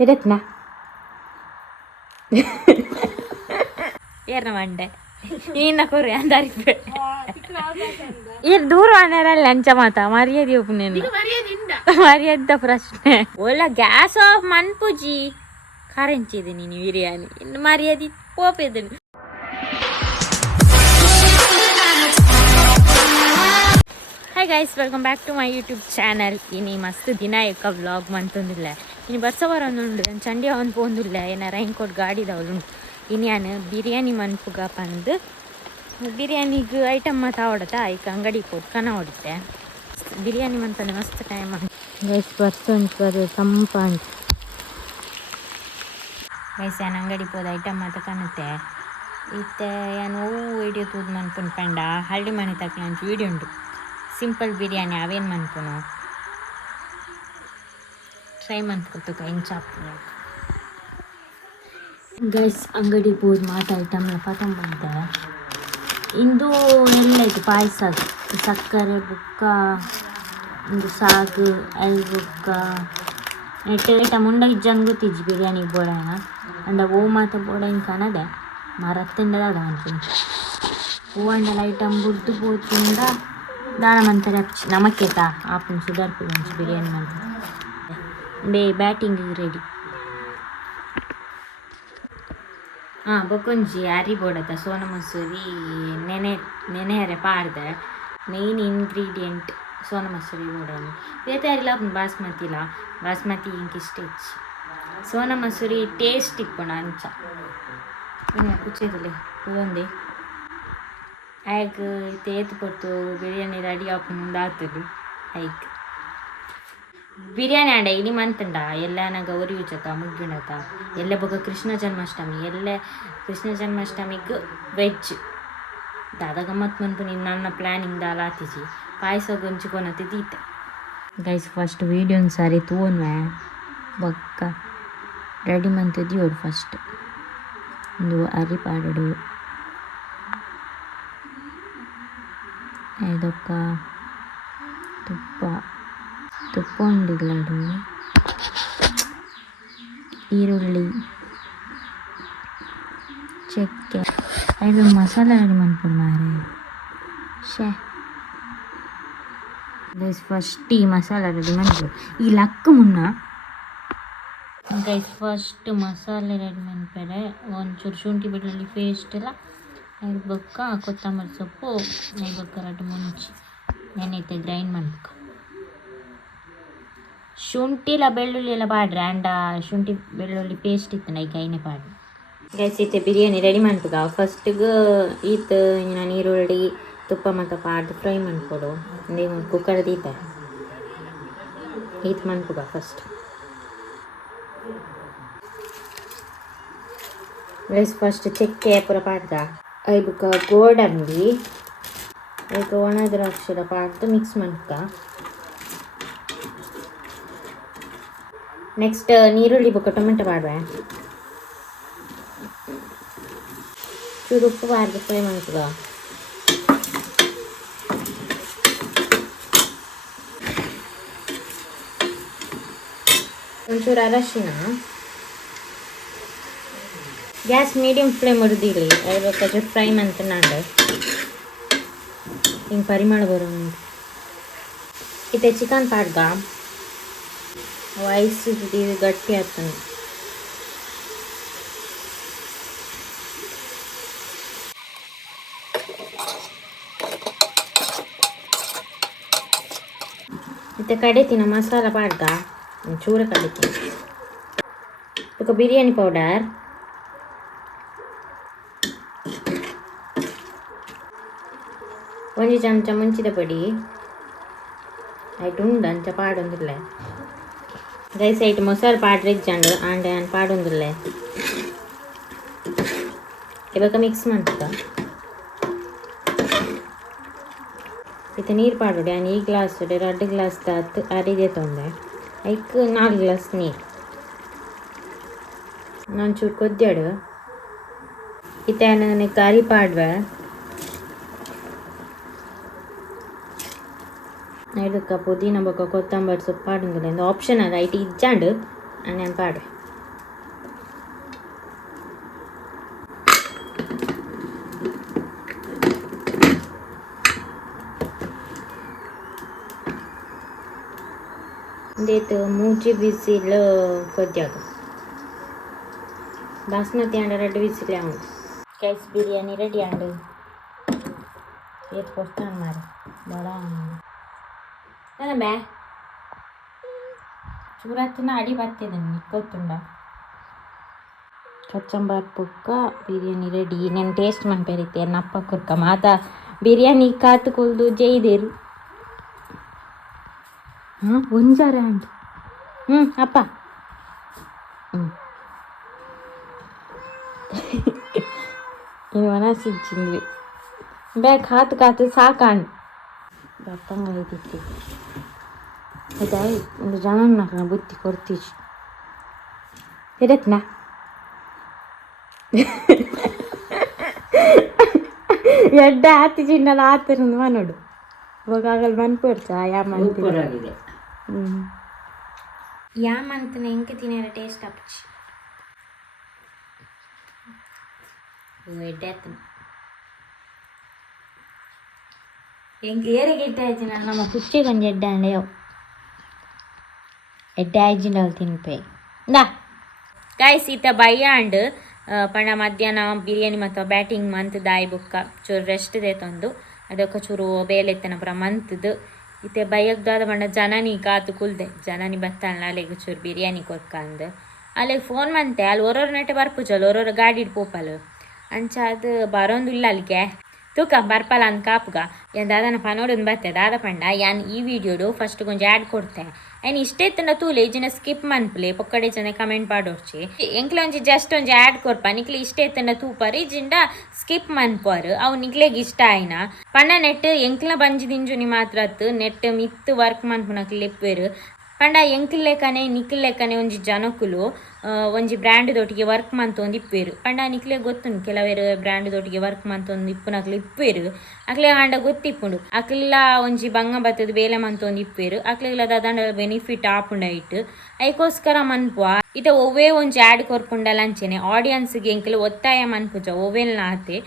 ಇದಕ್ನಾ ಏರ್ನ ಮಂಡೆ ಇನ್ನ ಕೊರಿ ಅಂದಾರಿಪೆ ಇದು ದೂರವಾಣಿಯಲ್ಲಿ ಅಂಚ ಮಾತ ಮರ್ಯಾದೆ ಒಪ್ಪನೇನು ಮರ್ಯಾದ ಪ್ರಶ್ನೆ ಒಳ್ಳ ಗ್ಯಾಸ್ ಆಫ್ ಮನ್ಪುಜಿ ಕರೆಂಚಿದೀನಿ ನೀನು ಬಿರಿಯಾನಿ ಇನ್ನು ಮರ್ಯಾದೆ ಪೋಪಿದ್ದೀನಿ. Hi guys, welcome back to my YouTube channel. ಇನ್ನು ಮಸ್ತ್ ದಿನ ಏಕ ವ್ಲಾಗ್ ಮಂತೊಂದಿಲ್ಲ. ಇನ್ನು ಬರ್ಸವಾರ ಒಂದುಂಡು ನಾನು ಚಂಡಿ ಅವನು ಪೋಂದಿಲ್ಲ ಏನ ರೈನ್ಕೋಟ್ ಗಾಡಿದವಳುಂಟು. ಇನ್ನು ನಾನು ಬಿರಿಯಾನಿ ಮನ್ಪುಗ ಬಂದು ಬಿರಿಯಾನಿಗೆ ಐಟಮ್ ಮಾತು ಆವಡತಾ ಈಗ ಅಂಗಡಿಗೆ ಹೋದ್ ಕನ ಹೊಡಿತೆ ಬಿರಿಯಾನಿ ಮಂತಂದು ಮಸ್ತ್ ಟೈಮ್ ಗೈಸ್ ಬರ್ಸೊಂದು ಬರೋ ತಂಪ ಅಂತ ಗೈಸ್ ನಾನು ಅಂಗಡಿಗೆ ಹೋದ ಐಟಮ್ ಮಾತು ಕಾಣುತ್ತೆ ಇತ್ತೆ ಏನು ವೀಡಿಯೋ ತೂದು ಮನ್ಪುನ್ ಪಂಡ ಹಳ್ಳಿ ಮನೆ ತಕ್ಲಂಚು ವೀಡಿಯೋ ಉಂಟು ಸಿಂಪಲ್ ಬಿರಿಯಾನಿ ಅವೇನು ಮನ್ಪುನು ಟ್ರೈ ಮನ್ಪುತ್ತು ಇಂಚಾಪು ಗೈಸ್ ಅಂಗಡಿ ಪೂರ್ ಮಾತ ಐಟಮ್ ಪತಂಬ ಬಂದೆ ಇಂದು ಎಲ್ಲ ಇತ್ತು ಪಾಯಸ ಸಕ್ಕರೆ ಬುಕ್ಕ ಒಂದು ಸಾಗು ಎಲ್ ಬುಕ್ಕ ನೆಟ್ ಐಟಮ್ ಉಂಡ ಇಜ್ಜಂಗೆ ಗೊತ್ತಿಜ್ಜಿ ಬಿರಿಯಾನಿಗೆ ಬೋಡಾಯನ ಅಂಡ ಓ ಮಾತ ಬೋಡಾಯಿನ ಕಾಣದೆ ಮರತ್ತಿಂಡದ ಅನ್ಕೊಂಡು ಹೂವಂಡಲ ಐಟಮ್ ಬುಡ್ದು ಪೋತಿಂದ ದಾಳ ಮಂತಾರೆ ಹಚ್ಚಿ ನಮಕ್ಕೇತ ಆಪನ್ ಸುಧಾರ್ಪು ಬಿರಿಯಾನಿ ಮಂತ ಬ್ಯಾಟಿಂಗಿಗೆ ರೆಡಿ. ಬೊಕೊಂಜಿ ಅರಿ ಬೋಡದ ಸೋನ ಮಸೂರಿ ನೆನೆಯರೆ ಪಾಡ್ದೆ ಮೇಯ್ನ್ ಇಂಗ್ರೀಡಿಯೆಂಟ್ ಸೋನ ಮಸೂರಿ ಬೋಡನು ಬೇತೆ ಅರಿಲ್ಲ ಬಾಸ್ಮತಿ ಇಂಕ್ ಇಷ್ಟ ಇಚ್ಚಿ ಸೋನ ಮಸೂರಿ ಟೇಸ್ಟ್ ಇಪ್ಪುಂಡು ಅಂಚ ಇನ್ನು ಕುಚ್ಚಿರಲಿ ಒಂದೇ ಆಯ್ಗ ತೇತು ಕೊಟ್ಟು ಬಿರಿಯಾನಿ ರೆಡಿ ಆಪುಂಡು ಆಗ್ತದೆ ಆಯ್ತು ಬಿರಿಯಾನಿ ಆಂಡ ಇನಿ ಮಂತಂಡ ಎಲ್ಲ ಗೌರಿ ಉಚ್ಚಕ ಮುಗ್ಗಿಣತ ಎಲ್ಲ ಬೊಕ ಕೃಷ್ಣ ಜನ್ಮಾಷ್ಟಮಿ ಎಲ್ಲ ಕೃಷ್ಣ ಜನ್ಮಾಷ್ಟಮಿಗೆ ವೆಜ್ ದಾದ ಗಮ್ಮತ್ ಮನ್ಪು ನೀನು ನನ್ನ ಪ್ಲ್ಯಾನಿಂಗ್ ದಾಲ ಆತಿಜಿ ಪಾಯಸ ಗೊಂಚಿಕೊನತಿ ತೀತೆ ಗೈಸ್ ಫಸ್ಟ್ ವೀಡಿಯೋನ್ ಸಾರಿ ತೂನ್ವೆ ಬೊಕ್ಕ ರೆಡಿ ಮಂತಿದ್ಯೋಡು ಫಸ್ಟ್ ಒಂದು ಅರಿ ಪಾಡಡು ಇದೊಕ್ಕ ತುಪ್ಪ ಉಂಡಿಲ್ಲಡು ಈರುಳ್ಳಿ ಚಕ್ಕೆ ಇದು ಮಸಾಲೆ ರೆಡಿ ಮಾಡ್ಕೊಂಡು ಮಾರೆ ಗೈಸ್ ಫಸ್ಟ್ ಈ ಮಸಾಲೆ ರೆಡಿ ಮಾಡ್ಬೋದು ಈ ಲಕ್ಕ ಮುನ್ನ ಗೈಸ್ ಫಸ್ಟ್ ಮಸಾಲೆ ರೆಡಿ ಮಾಡ್ಬೇರೆ ಒಂಚೂರು ಶುಂಠಿ ಬೆಳ್ಳುಳ್ಳಿ ಪೇಸ್ಟ್ ಎಲ್ಲ ಐದು ಬೊಕ್ಕ ಕೊತ್ತಂಬರಿ ಸೊಪ್ಪು ಐದು ಬೊಕ್ಕ ರೆಡಿ ಮುಂಚಿ ನೆನೈತೆ ಗ್ರೈಂಡ್ ಮಾಡ್ಬೇಕು ಶುಂಠಿ ಇಲ್ಲ ಬೆಳ್ಳುಳ್ಳಿ ಎಲ್ಲ ಪಾಡ್ರೆ ಅಂಡ ಶುಂಠಿ ಬೆಳ್ಳುಳ್ಳಿ ಪೇಸ್ಟ್ ಇತ್ತು ಈಗ ಐನೇ ಪಾಡ್ರಿ ಗೈಸ್ ಇತ್ತೆ ಬಿರಿಯಾನಿ ರೆಡಿ ಮಾಡ್ಬೇಕ ಫಸ್ಟಿಗೆ ಈತು ನಾನು ಈರುಳ್ಳಿ ತುಪ್ಪ ಮತ್ತು ಪಾಡ್ದು ಫ್ರೈ ಮಾಡ್ಕೊಡು ನೀವು ಕುಕ್ಕರ್ದು ಈತ ಈತ್ ಮಾಡ್ಬೇಕ ಫಸ್ಟ್ ಗೈಸ್ ಫಸ್ಟ್ ಚಕ್ಕೆ ಪೂರ ಪಾಡ್ದ ಐಬುಕ್ಕ ಗೋಡಂಬಿ ಈಗ ಒಣ ದ್ರಾಕ್ಷದ ಪಾಡ್ದು ಮಿಕ್ಸ್ ಮಾಡ್ಕ ನೆಕ್ಸ್ಟ್ ನೀರುಳ್ಳಿ ಬೊಕ್ಕ ಟೊಮೆಟೊ ಪಾಡುವೆ ಚೂರು ಉಪ್ಪು ಪಾಡ್ದು ಫ್ರೈ ಮಾಡ್ತದ ಒಂಚೂರು ಅರಶಿನ ಗ್ಯಾಸ್ ಮೀಡಿಯಂ ಫ್ಲೇಮ್ ಹೊಡೆದಿರಲಿ ಅದಕ್ಕೆ ಚೂರು ಫ್ರೈ ಮಾಡ್ತ ನಾಡು ಹಿಂಗೆ ಪರಿಮಳ ಬರೋ ಇತ್ತೆ ಚಿಕನ್ ಪಾಡ್ಗ ವಯಸ್ಸು ಗಟ್ಟಿ ಆಗ್ತಾನೆ ಮತ್ತೆ ಕಡಿತಿನ ಮಸಾಲ ಪಾಡ್ಗ ಚೂರ ಕಡಿತೀನಿ ಈಗ ಬಿರಿಯಾನಿ ಪೌಡರ್ ಒಂಜಿ ಚಮಚ ಮುಂಚಿದ ಪೊಡಿ ಆಯ್ತು ಉಂಡು ಅಂಚ ಪಾಡೊಂದಿಲ್ಲ ಗೈಸ್ ಐಟ್ ಮೊಸರು ಪಾಡ್ರೆ ಇಜ್ಜಂಡು ಆಂಡೆ ನಾನು ಪಾಡೊಂದಿಲ್ಲ ಇವಾಗ ಮಿಕ್ಸ್ ಮಾಡ್ತ ಇತ್ತು ನೀರು ಪಾಡೋಡಿ ನಾನು ಈ ಗ್ಲಾಸ್ 2 ಗ್ಲಾಸ್ ಅರಿದೆ ತೊಂದೆ ಐಕ್ 4 ಗ್ಲಾಸ್ ನೀರು ನಾನು ಚೂರು ಕೊದ್ದಾಡು ಇತ್ತೆ ನಾನು ಕರಿ ಪಾಡ್ವೆ ಇದಕ್ಕೆ ಪುದೀನ ಬೊಕ್ಕ ಕೊತ್ತಂಬರಿ ಸೊಪ್ಪು ಪಾಡುಂದಿಲ್ಲ ಒಂದು ಆಪ್ಷನ್ ಅದ ಐಟಿ ಇಜ್ಜಾಂಡು ನಾನು ಪಾಡ್ವೆ ದೇತು ಮೂಜಿ ಬಿಸಿಲು ಕೊದ್ಯಾಗ ಬಾಸ್ಮತಿ ಅಂಡ 2 ವಿಸಿಲ್ ಆವು ಕೈಸ್ ಬಿರಿಯಾನಿ ರೆಡಿ ಅಂಡು ಏತ್ ಕೊಡ್ತಾನೆ ಮಾರ ಬಡ ನನ್ನ ಬೇ ಚೂರತ್ತಿನ ಅಡಿ ಬರ್ತಿದೆ ಗೊತ್ತುಂಡ ಕಚ್ಚಂಬಾರ್ ಪುಕ್ಕ ಬಿರಿಯಾನಿ ರೆಡಿ నేను ಟೇಸ್ಟ್ ಮನ್ಪೇರಿತೆ ನಪ್ಪ ಕುರ್ಕ ಮಾತ ಬಿರಿಯಾನಿ ಕಾತುಕೊಳ್ದು ಜೈದೇರು ಒಂಜಾರ ಅಂಡ್ ಅಪ್ಪ ಇನ್ನು ಮನಸ್ಸಿಚ್ಚಿಂದ್ವಿ ಬೇ ಕಾತು ಕಾತು ಸಾಕಾಂಡ್ ಬತ್ತಂಗ ಐತಿತ್ತು ಅದಾಯಿ ಒಂದು ಜನ ನಾಲ್ಕು ಬುತ್ತಿ ಕೊಡ್ತೀಜ್ ಎದತ್ನಾ ಎಡ್ಡ ಆತಿ ಚಿನ್ನಲ್ಲ ಆತರಿಂದ ಮನೋಡು ಇವಾಗ ಆಗಲ್ಲ ಮನ್ಪಡ್ಸ ಯಾಮಂತ ಯಾಮಂತನ ಹೆಂಗೆ ತಿನ್ನಾರ ಟೇಸ್ಟ್ ಅಪ್ಪಚ್ಚಿ ಎಡ್ಡ ಆತನ ಹೆಂಗೆ ಏರಿಗೆ ಎಡ್ಡ ಆಯ್ತು ನಾನು ನಮ್ಮ ಕುಚ್ಚೆ ಕೊಂಚ ಎಡ್ಡ ಅಂಡೆಯವು ಎಡ್ಡ ಆಯ್ಜಿಂಡವು ತಿನ್ಪೆ ದಾ ಗಾಯ್ಸ್ ಈತ ಬಯ್ಯ ಅಂಡ್ ಪಂಡ ಮಧ್ಯಾಹ್ನ ಬಿರಿಯಾನಿ ಮತ್ತು ಬ್ಯಾಟಿಂಗ್ ಮಂತ್ ದಾಯಿ ಬುಕ್ಕ ಚೂರು ರೆಸ್ಟ್ ದೇತೊಂದು ಅದಕ್ಕೆ ಚೂರು ಬೇಲೆತ್ತನ ಪುರ ಮಂತ್ದು ಇತ್ತೆ ಬೈಯಗ್ದಾದ ಪಂಡ ಜನನಿ ಕಾತು ಕುಲ್ದೆ ಜನನಿ ಬತ್ತಾಳ ಅಲ್ಲಿಗೆ ಚೂರು ಬಿರಿಯಾನಿ ಕೊರ್ಕ ಅಂದು ಅಲ್ಲಿಗೆ ಫೋನ್ ಮಂತೆ ಅಲ್ಲಿ ಒರೋರು ನೆಟ್ಟೆ ಬರ್ಪುಜಲ್ ಒರೋರು ಗಾಡಿ ಇಡ್ ಪೋಪಲ್ ಅಂಚ ಅದು ಬರೋಂದಿಲ್ಲ ಅಲ್ಲಿಗೆ ತೂಕ ಬರ್ಪಲ್ಲ ಅಂದ್ ಕಾಪ್ಗ ಏನು ದಾದನ ಪನೋಡನ್ ಬರ್ತೆ ದಾದ ಪಂಡ ಯಾನ್ ಈ ವಿಡಿಯೋಡು ಫಸ್ಟ್ ಕೊಂಚ ಆ್ಯಡ್ ಕೊಡ್ತೆ ಏನು ಇಷ್ಟೇ ತನ ತೂಲೆ ಇಜಿನ ಸ್ಕಿಪ್ ಮನ್ಪ್ಲೆ ಪೊಕ್ಕಡೆ ಜನ ಕಮೆಂಟ್ ಪಾಡೋರ್ಚಿ ಎಂಕ್ಲೆ ಒಂಜಿ ಜಸ್ಟ್ ಒಂಜಿ ಆ್ಯಡ್ ಕೊರ್ಪ ನಿಕ್ಲೆ ಇಷ್ಟೇ ತನ ತೂಪರ್ ಇಜಿಂಡ ಸ್ಕಿಪ್ ಮನ್ಪರ್ ಅವು ನಿಕ್ಲೆಗೆ ಇಷ್ಟ ಆಯ್ನ ಪಂಡ ನೆಟ್ ಎಂಕ್ಲ ಬಂಜಿ ದಿಂಜುನಿ ಮಾತ್ರ ನೆಟ್ ಮಿತ್ ವರ್ಕ್ ಮನ್ಪುನಕ್ ಲೆಪ್ಪೇರು ಪಂಡ ಎಂಕ್ಲೆಕ್ಕನೆ ನಿಕ್ಲೆಕ್ಕನೆ ಒಂಜಿ ಜನಕುಲು ಒಂಜಿ ಬ್ರ್ಯಾಂಡ್ದೊಟ್ಟಿಗೆ ವರ್ಕ್ ಮಂತೊಂದು ಇಪ್ಪೇರು ಪಂಡ ನಿಕ್ಲೆ ಗೊತ್ತುಂಡು ಕೆಲವೇರು ಬ್ರ್ಯಾಂಡ್ದೊಟ್ಟಿಗೆ ವರ್ಕ್ ಮಂತೊಂದು ಇಪ್ಪುನಕ್ಲು ಇಪ್ಪೇರು ಅಕ್ಲೆ ಆಂಡ ಗೊತ್ತಿಪ್ಪುಂಡು ಅಕ್ಲೆಲ್ಲ ಒಂಜಿ ಬಂಗ ಬತ್ತದ ಬೇಲೆ ಮಂತೊಂದು ಇಪ್ಪೇರು ಅಕ್ಲೆಲ್ಲ ದಾದಂಡ ಬೆನಿಫಿಟ್ ಆಪುಂಡ ಇಟ್ಟು ಐಕೋಸ್ಕರ ಮನ್ಪುವ ಇತ ಒವ್ವೇ ಒಂಜಿ ಆ್ಯಡ್ ಕೊರ್ಪುಂಡಲ್ಲ ಅಂಚೆನೆ ಆಡಿಯನ್ಸ್ಗೆ ಎಂಕ್ಲೆ ಒತ್ತಾಯ ಮನ್ಪುಜ ಒವ್ವೆಲ್ ನಾತೆ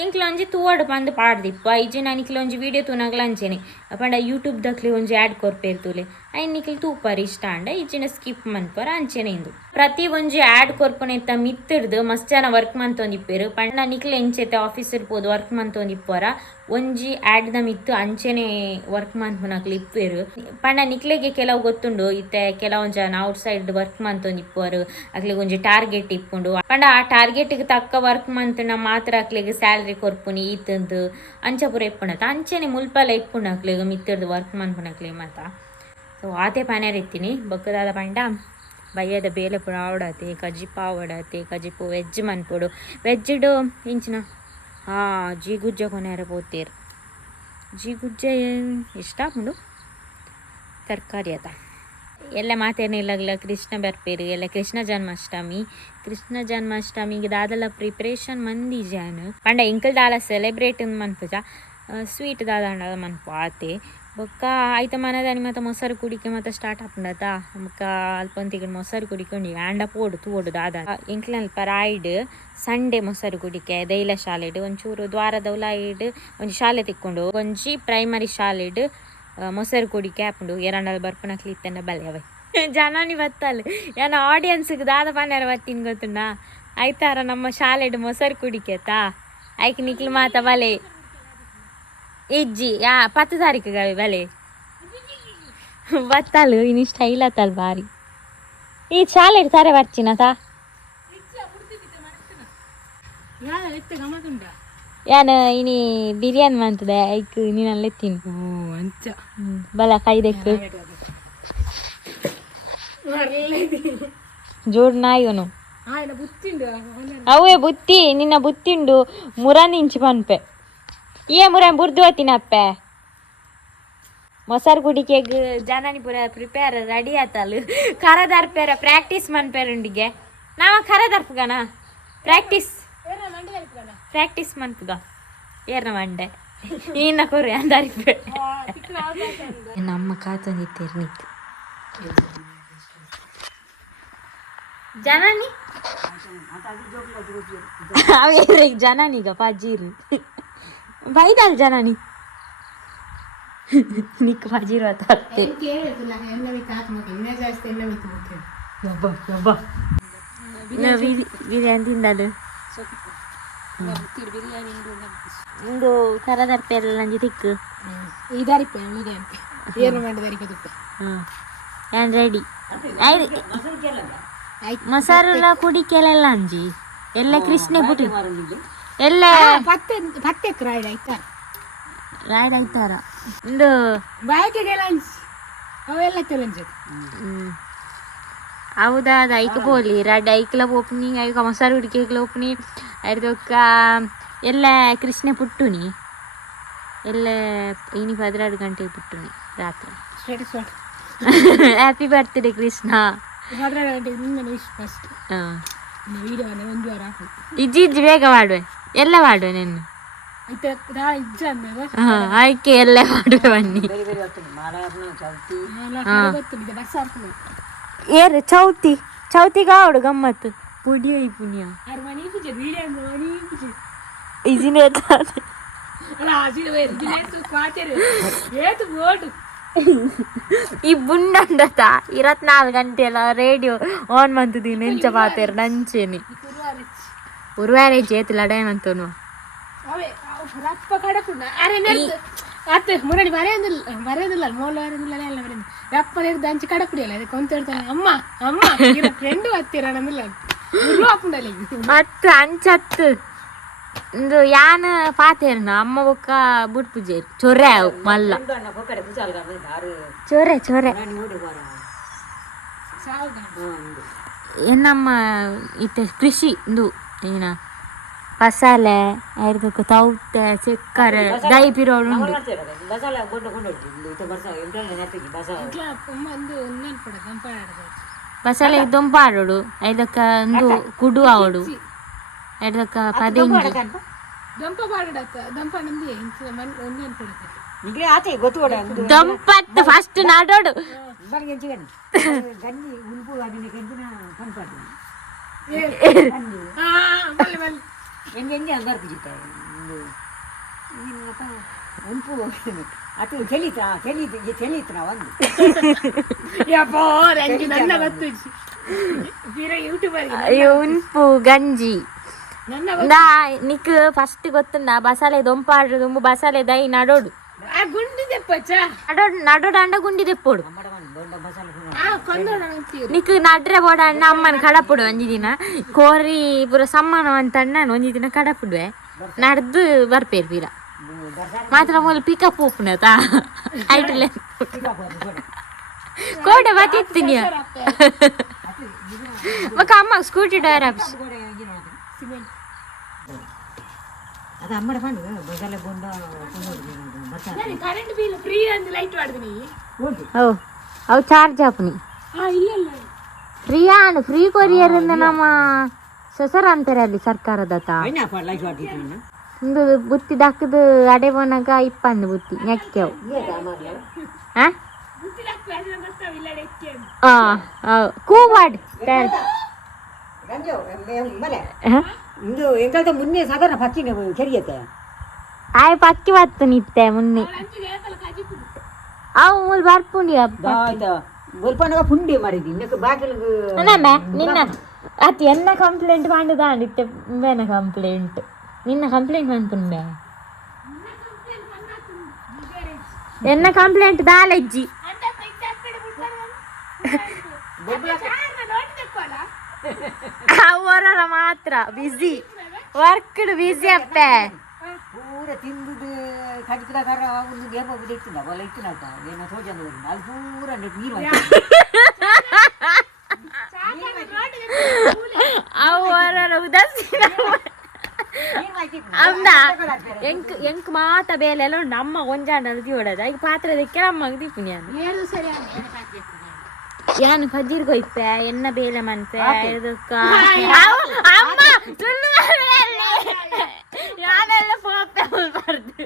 ಎಂಕ್ಲ ಒಂಜಿ ತೂವಡು ಬಂದು ಪಾಡ್ದಿಪ್ಪ ಇಜ್ಜಿ ನಾನಿಕ್ಲೆ ಒಂಜಿ ವಿಡಿಯೋ ತೂನಗ್ಲ ಅಂಚೆನೆ ಪಂಡ ಯೂಟ್ಯೂಬ್ ದಕ್ಲೆ ಒಂಜಿ ಆ್ಯಡ್ ಕೊರ್ಪೇರು ತೂಲೆ ಐನ್ ನಿಕ್ಲೆ ತೂಪರ್ ಇಷ್ಟ ಅಂಡ ಇಜ್ಜಿನ ಸ್ಕಿಪ್ ಮನ್ಪರ ಅಂಚೆನೆ ಇಂದು ಪ್ರತಿ ಒಂಜಿ ಆ್ಯಡ್ ಕೊರ್ಪುನೆತ್ತ ಮಿತ್ತಿಡ್ದು ಮಸ್ತ್ ಜನ ವರ್ಕ್ ಮಂತೊಂದಿಪ್ಪೇರು ಪಂಡ ನಿಕ್ಲೆ ಎಂಚೆತೆ ಆಫೀಸ್ ಇರ್ಬೋದು ವರ್ಕ್ ಮಂತೊಂದಿಪ್ಪರ ಒಂಜಿ ಆ್ಯಡ್ದ ಮಿತ್ತು ಅಂಚೆನೆ ವರ್ಕ್ ಮನ್ಪುನಕ್ಲು ಇಪ್ಪೇರು ಪಂಡ ನಿಕ್ಲೆಗೆ ಕೆಲವು ಗೊತ್ತುಂಡು ಇತ್ತೆ ಕೆಲವೊಂದು ಜನ ಔಟ್ ಸೈಡ್ ವರ್ಕ್ ಮಂತೊಂದಿಪ್ಪರು ಅಕ್ಲೆಗೆ ಒಂಜಿ ಟಾರ್ಗೆಟ್ ಇಪ್ಪುಂಡು ಪಂಡ ಆ ಟಾರ್ಗೆಟ್ಗೆ ತಕ್ಕ ವರ್ಕ್ ಮಂತನ ಮಾತ್ರ ಅಕ್ಲೆಗೆ ಸ್ಯಾಲ್ರಿ ಕೊರ್ಪುನಿ ಈತಂದು ಅಂಚ ಪೂರ ಇಪ್ಪುಣತ ಅಂಚೆನೆ ಮುಲ್ಪಲ ಇಪ್ಪುಂಡು ಅಕ್ಲೆಗೆ ಮಿತ್ತಿಡ್ದು ವರ್ಕ್ ಮನ್ಪುನಕ್ಲೆ ಮಾತ ಸೊ ಆತೆ ಪನೇರ್ ಇತ್ತೀನಿ ಬಕ್ಕದಾದ ಪಂಡ ಬಯ್ಯದ ಬೇಲೆ ಪುರ ಆವಡತೆ ಕಜಿಪ ಆವಡತೆ ಕಜಿಪು ವೆಜ್ ಮನ್ಪುಡು ವೆಜ್ಜಿಡು ಇಂಚಿನ ಜೀಗುಜ್ಜ ಕೊನೆಯರ ಪೋತೇರು ಜೀಗುಜ್ಜ ಇಷ್ಟ ಉಂಡು ತರಕಾರಿ ಅದ ಎಲ್ಲ ಮಾತೇನಿಲ್ಲ ಕೃಷ್ಣ ಬರ್ಪೇರು ಎಲ್ಲ ಕೃಷ್ಣ ಜನ್ಮಾಷ್ಟಮಿಗೆ ದಾದಲ ಪ್ರಿಪ್ರೇಷನ್ ಮಂದಿ ಜಾನ್ ಪಂಡ ಇಂಕಲ್ ದಾಲ ಸೆಲೆಬ್ರೇಟ್ ಮನ್ಪುಜ ಸ್ವೀಟ್ ದಾದ ಮನ್ಪು ಆತೆ ಬೊಕ್ಕ ಆಯ್ತ ಮನದಾನಿ ಮತ್ತು ಮೊಸರು ಕುಡಿಕೆ ಮತ್ತು ಸ್ಟಾರ್ಟ್ ಆಪುಂಡತ ಬೊಕ್ಕ ಅಲ್ಪೊಂತಿಗೆ ಮೊಸರು ಕುಡಿಕೊಂಡು ಆಂಡ ಪೋಡು ತೂಡು ದಾದ ಎಂಕ್ಲಲ್ ಪರಾಯ್ಡ್ ಸಂಡೆ ಮೊಸರು ಕುಡಿಕೆ ದೈಲ ಶಾಲೆಡ್ ಒಂಚೂರು ದ್ವಾರದೌಲ ಐಡ್ ಒಂಜಿ ಶಾಲೆ ತಿಕ್ಕೊಂಡು ಒಂಜಿ ಪ್ರೈಮರಿ ಶಾಲೆಡ್ ಮೊಸರು ಕುಡಿಕೆ ಆಪುಂಡು ಎರಡಲ್ಲಿ ಬರ್ಪುನಕ್ಲಿ ಇತ್ತಂಡ ಬಲೆ ಅವೆ ಜನನಿ ಬತ್ತಲ್ಲ ಏನ ಆಡಿಯನ್ಸ್ಗೆ ದಾದ ಪನ್ಯಾರ ಬತ್ತೀನಿ ಗೊತ್ತುಂಡ ಆಯ್ತಾರ ನಮ್ಮ ಶಾಲೆಡ್ ಮೊಸರು ಕುಡಿಕೆತಾ ಆಯ್ಕೆ ನಿಕ್ಲು ಮಾತ ಬಲೆ ಇಜ್ಜಿ 10 ತಾರೀಕಿಗೆ ಬಲೆ ಬತ್ತಲು ಇನ್ನು ಸ್ಟೈಲ್ ಆತಲ್ ಬಾರಿ ಈ ಶಾಲೆಡ್ ಸಾರೆ ಬರ್ಚಿನ ತಾ ಯಾನು ಇನಿ ಬಿರಿಯಾನಿ ಮಂತದೆ ಐಕ್ ನೀನಲ್ಲಿ ಎತ್ತೀನಿ ಬಲ ಕೈದೆಕ್ಕು ಜೋಡ್ ನಾಯಿವನು ಅವೇ ಬುತ್ತಿ ನಿನ್ನ ಬುತ್ತಿಂಡು ಮುರಾನ್ ಇಂಚು ಪನ್ಪೆ ಮುರಾನ್ ಬುರ್ದು ಹೋತಿನಪ್ಪೆ ಮೊಸರು ಕುಡಿಕೆಗೆ ಜನನಿ ಪೂರ ಪ್ರಿಪೇರ್ ರೆಡಿ ಆತಲು ಕರದರ್ಪೇರ ಪ್ರಾಕ್ಟೀಸ್ ಮನ್ಪೇರುಂಡಿಗೆ ನಾವ ಕರದರ್ಪಗನ ಪ್ರಾಕ್ಟೀಸ್ ಮನ್ಪುಗ ಏರ್ನ ಮಂಡೆ ಇನ್ನ ಕೊರು ಅಂದರಿಪೆ ನಮ್ಮ ಕಾತಂದಿತ್ತೇರು ನಿತ್ತು ಜನನಿ ಅವೇರ ಜನನಿಗ ಪಜ್ಜೀರು ಬೈದಲ್ ಜನನಿ ನಿಕ್ ಬಾಜಿರೋ ತತ್ತೆ ಬಿರಿಯಾನಿ ತಿಂದದು ಇಂದು ಕರದರ್ಪೆ ಎಲ್ಲ ನಂಜಿ ತಿಕ್ಕು ಏನ್ ರೆಡಿ ಮಸಾಲ ಕುಡಿಕೆಲ್ಲ ಅಂಜಿ ಎಲ್ಲ ಕೃಷ್ಣ ಪುಟಿ ಎಲ್ಲ ರಾಯ್ಡ್ ಆಯ್ತಾರ ಇಂದು ಹೌದಾ ಅದು ಐಕ ಪೋಲಿ ರಡ್ ಐಕ್ಲ ಪೋಪ್ನಿ ಐಕ ಮಸಾಲ ಹುಡುಕಿಕ್ಲ ಪೋಪ್ನಿ ಅರ್ದೊಕ್ಕ ಎಲ್ಲ ಕೃಷ್ಣ ಪುಟ್ಟುನಿ ಎಲ್ಲ ಇನಿ 16 ಗಂಟೆಗೆ ಪುಟ್ಟುನಿ ರಾತ್ರಿ ಹ್ಯಾಪಿ ಬರ್ತ್ಡೇ ಕೃಷ್ಣ ಇಜ್ಜಿ ಬೇಗ ಮಾಡುವೆ ಎಲ್ಲ ಮಾಡುವೆ ನೀನು ಆಯ್ಕೆ ಎಲ್ಲ ಮಾಡುವೆ ಬನ್ನಿ ಏರು ಚೌತಿಗ ಆವಡು ಗಮ್ಮತ್ತು ಪುಡಿಯೋ ಈ ಪುಣ್ಯ ಈ ಬುಂಡಂಡತ 24 ಗಂಟೆಲ್ಲ ರೇಡಿಯೋ ಆನ್ ಮಂತದೀನಿ ಎಂಚ ಪಾತೇರು ನಂಚೇನಿ ಉರ್ವಾರೆ ಚೇತು ಲಡೇನಂತನು ಮರೆಯೋದಿಲ್ಲ ದಂಚಿ ಕಡಪುಡಿಯಲ್ಲ ಅದಕ್ಕೆ ಕೊಂತ ಅಮ್ಮ ಅಮ್ಮ ಫ್ರೆಂಡು ಹತ್ತಿರ ನಮ್ಮಿಲ್ಲ ಮತ್ತೆ ಅಂಚತ್ತು ಇಂದು ಯಾನ ಪಾತೇರ್ನ ಅಮ್ಮ ಬೊಕ್ಕ ಬುಟ್ ಪೂಜೆ ಚೊರೆ ಮಲ್ಲ ಚೊರೆ ಏನಮ್ಮ ಇತ್ತೆ ಕೃಷಿ ಇಂದು ಏನ ಮಸಾಲೆ ಅದಕ್ಕೆ ತೌತೆ ಚಕ್ಕರೆ ದೈ ಪಿರೋಡು ಉಂಡು ಬಸಳೆ ದೊಂಪಾಡೋಡು ಅದಕ್ಕೆ ಒಂದು ಕುಡು ಆವಡು ಅದಕ್ಕೆ ಪದಿಂಗಿ ದೊಂಪತ್ತು ಫಸ್ಟ್ ನಾಡೋಡು ಉನ್ಪು ಗಂಜಿ ನಿಕ್ ಫಸ್ಟ್ ಗೊತ್ತುಂಡ ಬಸಾಲೆ ದೊಂಪಾಡು ದುಂಬು ಬಸಾಲೆ ದೈ ನಡೋಡು ನಡೋಡು ಅಂಡ ಗುಂಡಿ ದೆಪ್ಪೋಡು ನಿಕ್ ನಡ್ರೆ ಬೋಡ ಅಣ್ಣ ಅಮ್ಮನ ಕಡಪುಡು ಒಂಜಿ ದಿನ ಕೋರಿ ಪೂರ ಸಮ್ಮಾನ ಅಂತ ಅಣ್ಣ ಒಂಜಿ ದಿನ ಕಡಪುಡುವೆ ನಡ್ದು ಬರ್ಪೇರು ಪೀರ ಮಾತ್ರ ಮೂಲ ಪಿಕಪ್ ಹೋಗ್ನತ ಐಟಲೆ ಕೋಡೆ ಬತ್ತಿತ್ತೀನಿ ಮಕ್ಕ ಅಮ್ಮ ಸ್ಕೂಟಿ ಡೈರ್ ಆಫೀಸ್ ಅವು ಚಾರ್ಜ್ ಹಾಪನಿ ಫ್ರೀ ಕೊರಿಯರ್ ನಮ್ಮ ಸೊಸರ ಅಂತಾರೆ ಅಲ್ಲಿ ಸರ್ಕಾರದತ್ತ ಒಂದು ಬುತ್ತಿ ದಕ್ಕದು ಅಡೆ ಬೋನಾಗ ಇಪ್ಪಂದು ಬುತ್ತಿ ನೆಕ್ಕೆವು ಕೂವಾಡ್ ಮುನ್ನೆ ಸಾಧಾರಣ ಪಕ್ಕಿನ ಕೆರಿಯತ್ತೆ ಆಯ್ ಪಕ್ಕಿ ಬತ್ತು ನಿತ್ತೆ ಮುನ್ನೆ ಅವು ಮೂಲ ಬರ್ಪುಂಡಿ ಮುಲ್ಪನಗ ಪುಂಡಿ ಮಾಡಿದಿ ಬಾಗಿಲು ನಿನ್ನ ಅತ್ ಎನ್ನ ಕಂಪ್ಲೇಂಟ್ ಮಾಡಿದಾಂಡಿತ್ತೆ ಬೇನ ಕಂಪ್ಲೇಂಟ್ ನಿನ್ನ ಕಂಪ್ಲೇಂಟ್ ಮಾಡ್ಪುಂಡೆ ಎನ್ನ ಕಂಪ್ಲೇಂಟ್ ದಾಲೆಜ್ಜಿ ಅವರ ಮಾತ್ರ ಬಿಸಿ ವರ್ಕ್ ಬಿಸಿ ಅಪ್ಪೆ ಪೂರ ತಿಂದುದು ಕಡಿತದ ಒಂದು ಗೇಮ್ ಇಟ್ಟಿನ ಒಲ ಇಟ್ಟಿನ ಏನೋ ಸೋಜನ ಅಲ್ಲಿ ಪೂರ ನೀರು ಅವರ ಉದಾಸೀನ ಅಮ್ಮ ಎಂಕ್ ಮಾತ ಬೇಲೆಲ್ಲ ಉಂಡು ಅಮ್ಮ ಒಂಜಾಂಡ ತೀವಡದ ಈಗ ಪಾತ್ರೆ ದಕ್ಕೆ ಅಮ್ಮಗೆ ದೀಪುನಿ ಯಾನು ಪಜ್ಜಿರ್ ಕೊಯ್ಪೆ ಎನ್ನ ಬೇಲೆ ಮನ್ಪೆ ಇದಕ್ಕ ಅಮ್ಮ ಸುಳ್ಳು ಯಾನೆಲ್ಲ ಪೋಪೆ ಬರ್ದು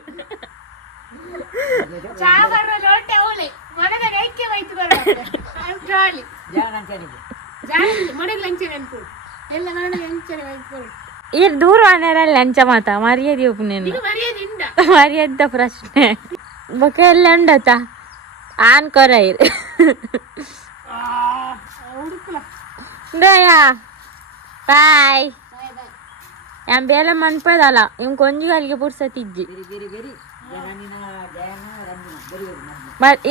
ಇದು ದೂರ ಲಂಚ ಮಾತ ಮರ್ಯಾದೆ ಒಪ್ಪನೇನು ಮರ್ಯಾದ ಪ್ರಶ್ನೆ ಬೊಕ ಎಲ್ಲ ಉಂಡತ ಆನ್ ಕೊರೈರ್ ಡೋಯಾ ಬಾಯ್ ಯಾನ್ ಬೇಲೆ ಮನ್ಪದಲ್ಲ ಇವ್ ಕೊಂಜಿಗಲ್ಗೆ ಪುರ್ಸತಿಜ್ಜಿ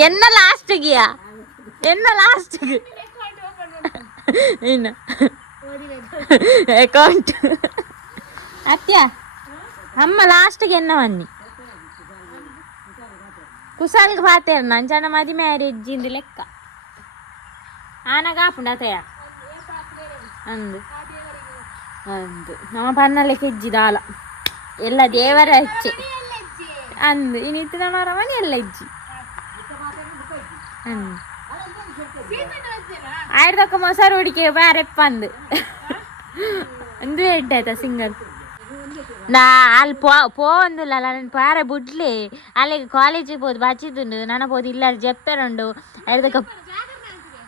ಎನ್ನ ಲಾಸ್ಟ್ಗಿಯಾ ಎನ್ನ ಲಾಸ್ಟ್ಗೆ ಇನ್ನು ಅಕೌಂಟ್ ಅತ್ಯ ಅಮ್ಮ ಲಾಸ್ಟ್ಗೆ ಎನ್ನವನ್ನಿ ಕುಸಾಲ್ಗೆ ಪಾತೇರ ನಂಚನ ಮದಿ ಮ್ಯಾರೇಜ್ ಇಂದು ಲೆಕ್ಕ ಆನಗಾಪುಂಡತಯ ಅಂದು ಅಂದು ನಮ್ಮ ಪನ್ನಲೆಕ್ಕೆ ಇಜ್ಜಿದಾಲ ಎಲ್ಲ ದೇವರ ಹೆಚ್ಚೆ ಅಂದು ಇನ್ನಿತ್ತು ನನ್ನವರ ಮನೆ ಎಲ್ಲ ಇಜ್ಜಿ ಅಂದು ಆಯ್ತಕ್ಕ ಮೊಸರು ಹುಡಿಕೆ ಬಾರೆಪ್ಪ ಅಂದು ಅಂದು ಎಡ್ಡಾಯ್ತ ಸಿಂಗಲ್ ನಾ ಅಲ್ಲಿ పోందుల నేను పారే బుడ్లే అలాగే కాలేజీకి పోదు బచ్చిదుండు నాన్న పోదు ఇల్లు చెప్పారండు ఐదుక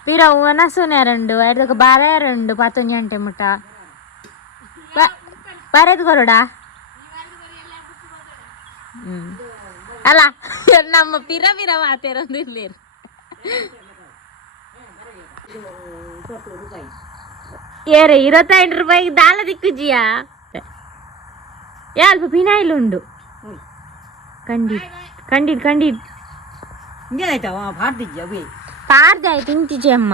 పిర ఉనసునేరండు ఐదుక బారేరండు పత్తుంజి అంటే ముట్ట బరేది కొరుడా ಅಲ್ಲ ನಮ್ಮ ಪಿರ ಮಾತೇರೊಂದಿರ್ಲೇರು ಏರೆ 25 ರೂಪಾಯಿಗೆ ದಾಲ ದಿಕ್ಕುಜಿಯಾ ಅಲ್ಪ ಪಿನಾಯಿಲ್ ಉಂಡು ಕಂಡಿಡ್ ಪಾರ್ದಾಯ್ ತಿಂತಿಜೆ ಅಮ್ಮ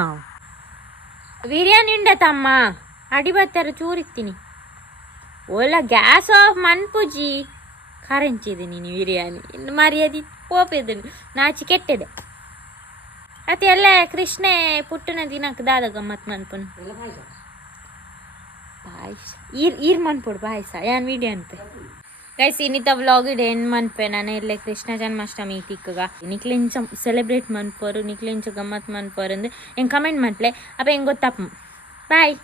ಬಿರಿಯಾನಿ ಉಂಡತಮ್ಮ ಅಡಿ ಬತ್ತಾರ ಚೂರಿತ್ತೀನಿ ಒಳ್ಳೆ ಗ್ಯಾಸ್ ಆಫ್ ಮನ್ಪುಜಿ ಕರೆಂಚಿದೆ ನೀನು ಬಿರಿಯಾನಿ ಇನ್ನು ಮರ್ಯಾದಿ ಪೋಪಿದ್ದು ನಾಚಿ ಕೆಟ್ಟಿದೆ ಅತಿ ಎಲ್ಲ ಕೃಷ್ಣೆ ಪುಟ್ಟನ ದಿನಕ್ಕೆ ದಾದ ಗಮ್ಮತ್ ಮನ್ಪುನ್ ಪಾಯಸ ಈರ್ ಮನ್ಪೊಡು ಪಾಯಸ ಯಾನ್ ವಿಡಿಯೋ ಅನ್ಪೆ ಗೈಸ್ ಇನ್ನಿತ ವ್ಲಾಗ್ ಇಡೆ ಏನು ಮನ್ಪೆ ನಾನು ಎಲ್ಲೇ ಕೃಷ್ಣ ಜನ್ಮಾಷ್ಟಮಿ ತಿಕ್ಕಗ ನಿಕ್ಲೆಂಚ ಸೆಲೆಬ್ರೇಟ್ ಮನ್ಪೋರು ನಿಕ್ಲೆಂಚ ಗಮ್ಮತ್ ಮನ್ಪೋರು ಅಂದ್ರೆ ಹೆಂಗೆ ಕಮೆಂಟ್ ಮನ್ಪ್ಲೆ ಅಪ್ಪ ಹೆಂಗೆ ಗೊತ್ತಪ್ಪ ಬಾಯ್